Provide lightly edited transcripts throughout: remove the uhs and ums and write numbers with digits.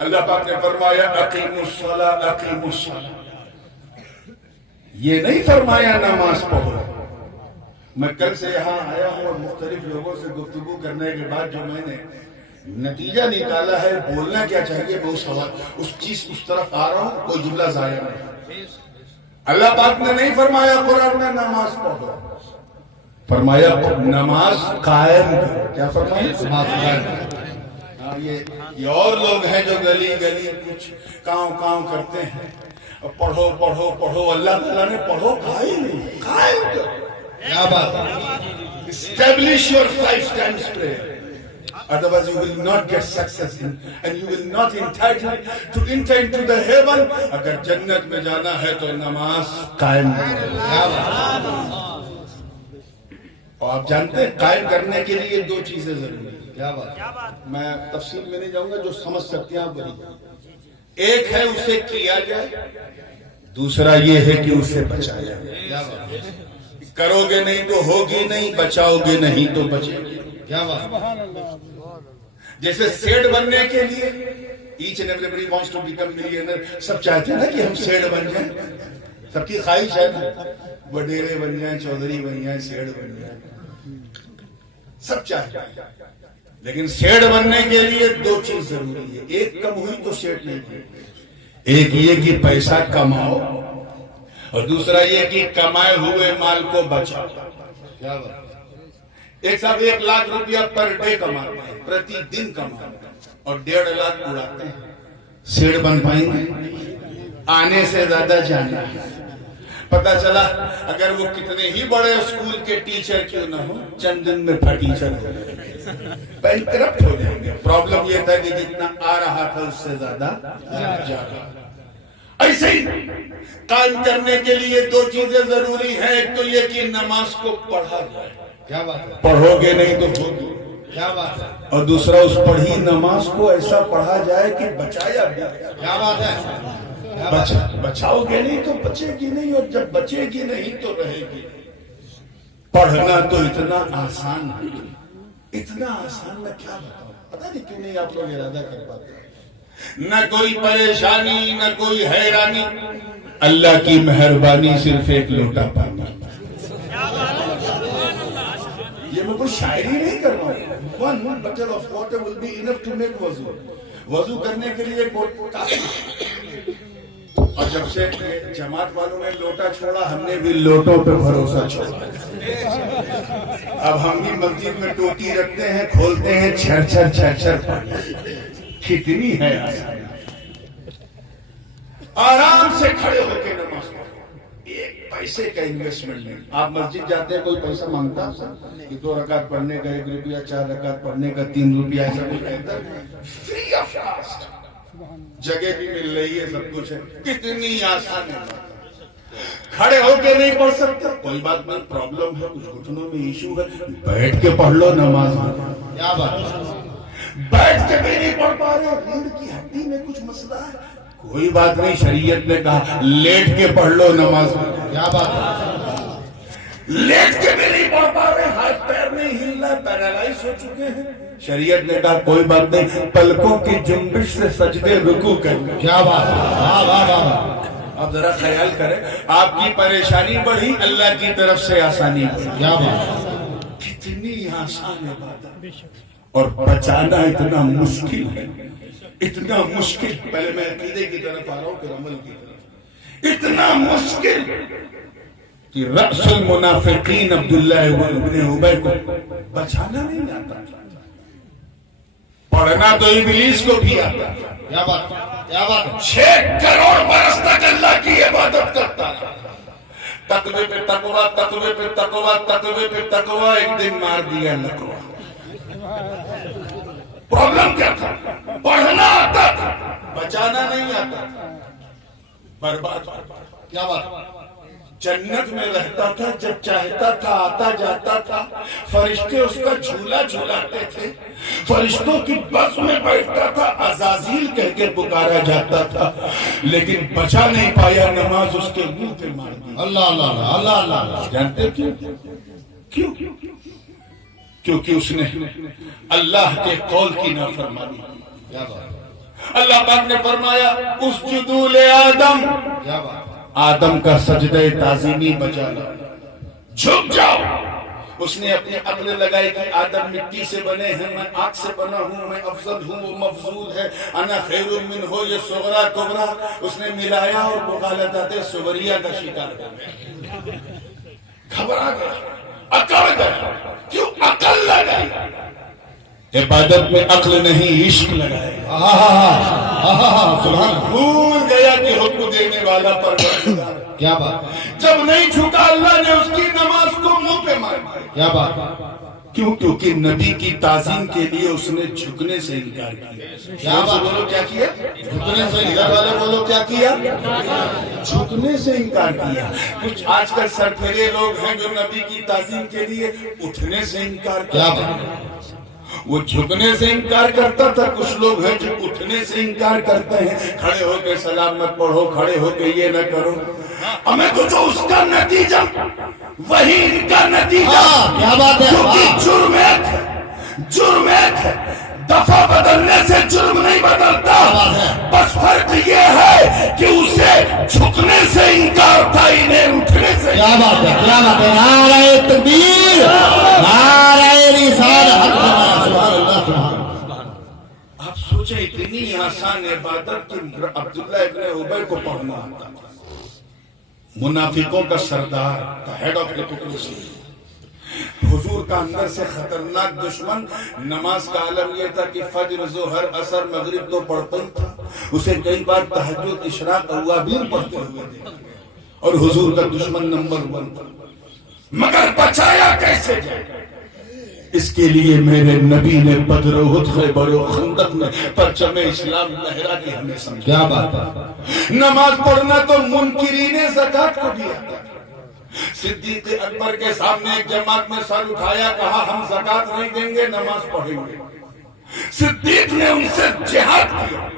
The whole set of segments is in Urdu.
اللہ پاک نے فرمایا اقیموا الصلاۃ اقیموا الصلاۃ، یہ نہیں فرمایا نماز پڑھو۔ میں کل سے یہاں آیا ہوں اور مختلف لوگوں سے گفتگو کرنے کے بعد جو میں نے نتیجہ نکالا ہے بولنا کیا چاہیے وہ سوال اس چیز اس طرف آ رہا ہوں، کوئی جملہ ضائع نہیں۔ اللہ پاک نے نہیں فرمایا قرآن میں نماز پڑھو، فرمایا نماز قائم کرو۔ کیا فرمایا؟ نماز قائم کرو۔ یہ اور لوگ ہیں جو گلی گلی کچھ کاؤں کرتے ہیں، پڑھو پڑھو پڑھو، اللہ تعالیٰ نے پڑھو کہا ہی نہیں، قائم کرو۔ کیا بات ہے؟ Establish your 5 times prayer. Otherwise you will not get success and you will not entitled to enter into the heaven. اگر جنت میں جانا ہے تو نماز قائم کرو۔ اور آپ جانتے ہیں قائم کرنے کے لیے 2 چیزیں ضروری ہیں۔ کیا بات؟ میں تفصیل میں نہیں جاؤں گا، جو سمجھ سکتے ہیں آپ بڑی۔ ایک ہے اسے کیا جائے، دوسرا یہ ہے کہ اسے بچایا جائے۔ کرو گے نہیں تو ہوگی نہیں، بچاؤ گے نہیں تو بچے گی۔ کیا بات؟ جیسے سیٹ بننے کے لیے each and everybody wants to become millionaire, سب چاہتے ہیں نا کہ ہم سیٹ بن جائیں، سب کی خواہش ہے نا، وڈیرے بن جائیں، چودھری بن جائیں، سیٹ بن جائیں، سب چاہتے ہیں۔ لیکن سیٹ بننے کے لیے 2 چیز ضروری ہے، ایک کم ہوئی تو سیٹ نہیں ہوئی، ایک یہ کہ پیسہ کماؤ اور دوسرا یہ کہ کمائے ہوئے مال کو بچاؤ۔ کیا بات؟ ایک صاحب 1 لاکھ روپیہ پر ڈے کماتے ہیں، پرتی دن کماتے ہیں اور 1.5 لاکھ اڑاتے ہیں، سیٹ بن پائیں گے؟ آنے سے زیادہ جانا ہے۔ پتہ چلا اگر وہ کتنے ہی بڑے اسکول کے ٹیچر کیوں نہ ہو، چند دن میں ٹیچر ہو جائیں گے، بینکرپٹ ہو جائیں گے۔ پرابلم یہ تھا کہ جتنا آ رہا تھا اس سے زیادہ جا رہا۔ ایسے ہی قائم کرنے کے لیے 2 چیزیں ضروری ہیں، ایک تو یہ کہ نماز کو پڑھا جائے۔ کیا بات ہے؟ پڑھو گے نہیں تو ہوگی۔ کیا بات ہے؟ اور دوسرا اس پڑھی نماز کو ایسا پڑھا جائے کہ بچایا بھی۔ کیا بات ہے؟ بچاؤ گے نہیں تو بچے گی نہیں، اور جب بچے گی نہیں تو رہے گی۔ پڑھنا تو اتنا آسان ہے، اتنا آسان، میں کیا بتاؤں، پتہ نہیں کیوں نہیں آپ لوگ ارادہ کر پاتے۔ نہ کوئی پریشانی، نہ کوئی حیرانی، اللہ کی مہربانی، صرف 1 لوٹا پانی۔ یہ میں کوئی شاعری نہیں کر رہا ہوں۔ 1 bottle of water will be enough to make wuzu۔ وضو کرنے کے لیے کافی۔ اور جب سے جماعت والوں نے لوٹا چھوڑا، ہم نے بھی لوٹوں پہ بھروسہ چھوڑا۔ اب ہم بھی مسجد میں ٹوٹی رکھتے ہیں، کھولتے ہیں، چھر پانی۔ کتنی ہے آسانی، آرام سے کھڑے ہو کے نماز پڑھو، 1 پیسے کا انویسٹمنٹ نہیں۔ آپ مسجد جاتے ہیں، کوئی پیسہ مانگتا کہ 2 رکعت پڑھنے کا 1 روپیہ، 4 رکعت پڑھنے کا 3 روپیہ، ایسا کچھ کہتا ہے؟ فری آف کاسٹ، جگہ بھی مل رہی ہے، سب کچھ ہے، کتنی آسان ہے۔ کھڑے ہو کے نہیں پڑھ سکتے، کوئی بات نہیں، پرابلم ہے، کچھ گھٹنوں میں ایشو ہے، بیٹھ کے پڑھ لو نماز میں۔ کیا بات؟ بیٹھ کے بھی نہیں پڑھ پا رہے، ریڑھ کی ہڈی میں کچھ مسئلہ ہے، کوئی بات نہیں، شریعت نے کہا لیٹ کے پڑھ لو نماز میں۔ کیا بات ہے؟ لیٹ کے بھی نہیں پڑھ پا رہے، ہاتھ پیر نہیں ہل رہا، پیرالائز ہو چکے ہیں، شریعت نے کہا کوئی بات نہیں، پلکوں کی جنبش سے سجدے رکوع کریں۔ کیا بات ہے؟ اب ذرا خیال کریں، آپ کی پریشانی بڑھی، اللہ کی طرف سے آسانی بڑھی۔ کیا بات؟ کتنی آسان عبادت، اور بچانا اتنا مشکل ہے، اتنا مشکل۔ پہلے میں عقیدے کی طرف آ رہا ہوں، پھر عمل کی طرف۔ اتنا مشکل کہ رأس المنافقین عبداللہ ابن ابی کو بچانا نہیں آتا، پڑھنا تو ابلیس کو بھی آتا۔ کیا بات؟ کیا بات؟ 6 کروڑ برس تک اللہ کی عبادت کرتا رہا، تقوی پہ تقوی، تقوی پہ تقوی، تقوی پہ تقوی، ایک دن مار دیا لقوہ۔ پرابلم کیا تھا؟ پڑھنا آتا تھا، بچانا نہیں آتا تھا، برباد۔ کیا بات؟ جنت میں رہتا تھا، جب چاہتا تھا آتا جاتا تھا، فرشتے اس کا جھولا جھولاتے تھے، فرشتوں کی بس میں بیٹھتا تھا، عزازیل کہہ کے پکارا جاتا تھا، لیکن بچا نہیں پایا، نماز اس کے منہ پہ مار دی۔ اللہ اللہ اللہ اللہ۔ جانتے کیوں؟ کیونکہ اس نے اللہ کے قول کی نافرمانی کی۔ اللہ پاک نے فرمایا اسجدوا لآدم، آدم کا سجدہ تعظیمی بجا لاؤ، جھک جاؤ۔ اس نے اپنی عقل لگائی کہ آدم مٹی سے بنے ہیں، میں آگ سے بنا ہوں، میں افضل ہوں، وہ مفضول ہے، انا خیر منہ، یہ صغرا کبرا۔ اس نے ملایا اور مغالطات صغریہ کا شکار ہو گیا، گھبرا گیا، اکڑ گیا۔ کیوں عقل لگائی؟ عبادت میں عقل نہیں عشق لگایا، بھول گیا کہ حکم دینے والا پروردگار۔ کیا بات، جب نہیں جھکا اللہ نے اس کی نماز کو منہ پہ مار دیا۔ کیا بات، کیوں؟ کیونکہ نبی کی تعظیم کے لیے اس نے جھکنے سے انکار کیا۔ کیا بات، بولو کیا کیا؟ جھکنے سے گھر والے بولو کیا کیا؟ جھکنے سے انکار کیا۔ کچھ آج کل سرپھرے لوگ ہیں جو نبی کی تعظیم کے لیے اٹھنے سے انکار کیا کرتے ہیں۔ بات، وہ جھکنے سے انکار کرتا تھا، کچھ لوگ ہیں جو اٹھنے سے انکار کرتے ہیں۔ کھڑے ہو کے سلام مت پڑھو، کھڑے ہو کے یہ نہ کرو۔ ہمیں تو جو اس کا نتیجہ وہی ان کا نتیجہ۔ کیا بات ہے، کیونکہ جرم ایک ہے، جرم ایک ہے، دفعہ بدلنے سے جرم نہیں بدلتا۔ بس فرق یہ ہے کہ اسے جھکنے سے انکار تھا، انہیں اٹھنے سے۔ کیا بات ہے، کیا بات ہے، نعرہ تکبیر، نعرہ رسالت، سبحان اللہ، سبحان اللہ۔ آپ سوچیں اتنی آسان عبادت کہ عبداللہ ابن ابی کو پڑھنا آتا تھا، منافقوں کا سردار تھا، ہیڈ آف ہپوکریسی۔ حضور کا اندر سے خطرناک دشمن۔ نماز کا عالم یہ تھا کہ فجر، ظہر، عصر، مغرب تو پڑھتا ہی تھا، اسے کئی بار تہجد، اشراق، اوابین پڑھتے ہوئے دیکھا، اور حضور کا دشمن نمبر 1 تھا۔ مگر بچایا کیسے جائے؟ اس کے لیے میرے نبی نے بدر، احد، خیبر و خندق میں پرچم اسلام لہرا کے ہمیں سمجھا۔ کیا بات ہے، نماز پڑھنا تو منکرین زکات کو بھی آتا تھا۔ صدیق اکبر کے سامنے ایک جماعت میں سر اٹھایا، کہا ہم زکات نہیں دیں گے، نماز پڑھیں گے۔ صدیق نے ان سے جہاد کیا،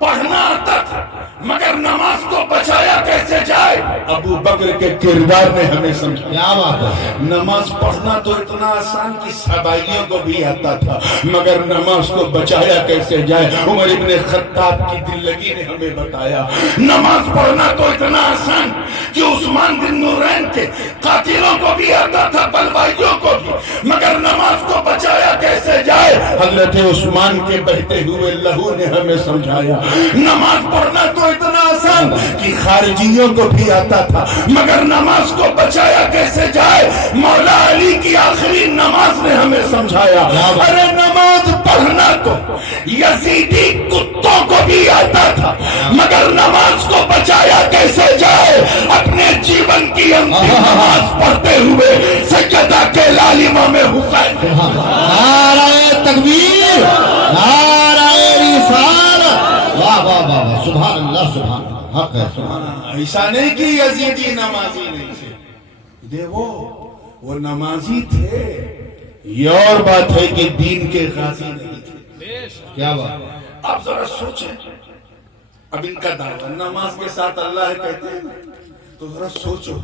پڑھنا آتا تھا مگر نماز کو بچایا کیسے جائے؟ ابو بکر کے کردار نے ہمیں سمجھا۔ کیا بات ہے، نماز پڑھنا تو اتنا آسان کہ سبائیوں کو بھی آتا تھا، مگر نماز کو بچایا کیسے جائے؟ عمر ابن خطاب کی دل لگی نے ہمیں بتایا۔ نماز پڑھنا تو اتنا آسان کہ عثمان بن نورین کے قاتلوں کو بھی آتا تھا، بلوائیوں کو بھی، مگر نماز کو بچایا کیسے جائے؟ حضرت عثمان کے بہتے ہوئے لہو نے ہمیں سمجھایا۔ نماز پڑھنا تو اتنا آسان کہ خارجیوں کو بھی آتا تھا، مگر نماز کو بچایا کیسے جائے؟ مولا علی کی آخری نماز نے ہمیں سمجھایا۔ ارے نماز پڑھنا تو یزیدی کتوں کو بھی آتا تھا، مگر نماز کو بچایا کیسے جائے؟ اپنے جیون کی انتم نماز پڑھتے ہوئے سجدہ کے لال امام حسین۔ نعرہ تکبیر، نعرہ رسالت، واہ واہ واہ واہ، سبحان اللہ، سبحان اللہ، حق ہے، سبحان اللہ۔ ایسا نہیں کہ یزیدی نمازی نہیں تھے، دیکھو وہ نمازی تھے، یہ اور بات ہے کہ دین کے غازی نہیں تھے۔ کیا بات، آپ ذرا سوچیں، اب ان کا دعویٰ نماز کے ساتھ اللہ ہے کہتے ہیں، تو ذرا سوچو،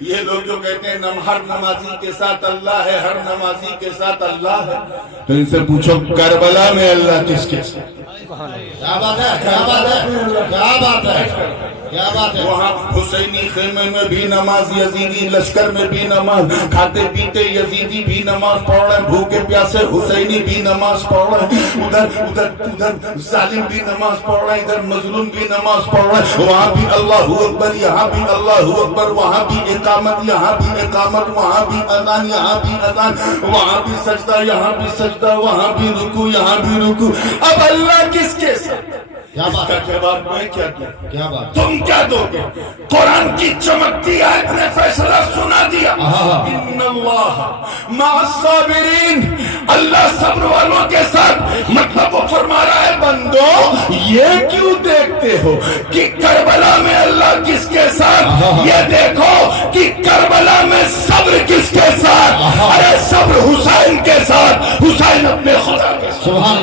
یہ لوگ جو کہتے ہیں ہر نمازی کے ساتھ اللہ ہے، ہر نمازی کے ساتھ اللہ ہے، تو ان سے پوچھو کربلا میں اللہ کس کے ساتھ؟ کیا بات ہے، کیا بات ہے، کیا بات ہے، کیا بات ہے، وہاں حسینی خیمے میں بھی نماز، یزیدی لشکر میں بھی نماز، کھاتے پیتے یزیدی بھی نماز پڑھ رہے ہیں، بھوکے پیاسے حسینی بھی نماز پڑھ رہے ہیں، ادھر ظالم بھی نماز پڑھ رہے ہیں، ادھر مظلوم بھی نماز پڑھ رہے ہیں، وہاں بھی اللہ اکبر، یہاں بھی اللہ اکبر، وہاں بھی اقامت، یہاں بھی اقامت، وہاں بھی اذان، یہاں بھی اذان، وہاں بھی سجدہ، یہاں بھی سجدہ، وہاں بھی رکوع، یہاں بھی رکوع۔ اب اللہ کس کے ساتھ؟ کیا اس بات کا ہے، جواب میں کیا دوں؟ کیا بات، تم کیا دو گے؟ قرآن کی چمکتی آیت نے فیصلہ سنا دیا۔ ان اللہ مع الصابرین، اللہ صبر والوں کے ساتھ۔ مطلب وہ فرما رہا ہے بندو یہ کیوں دیکھتے ہو کہ کربلا میں اللہ کس کے ساتھ، یہ دیکھو کہ کربلا میں صبر کس کے ساتھ۔ ارے صبر حسین کے ساتھ، حسین اپنے خدا کے ساتھ۔ سبحان اللہ۔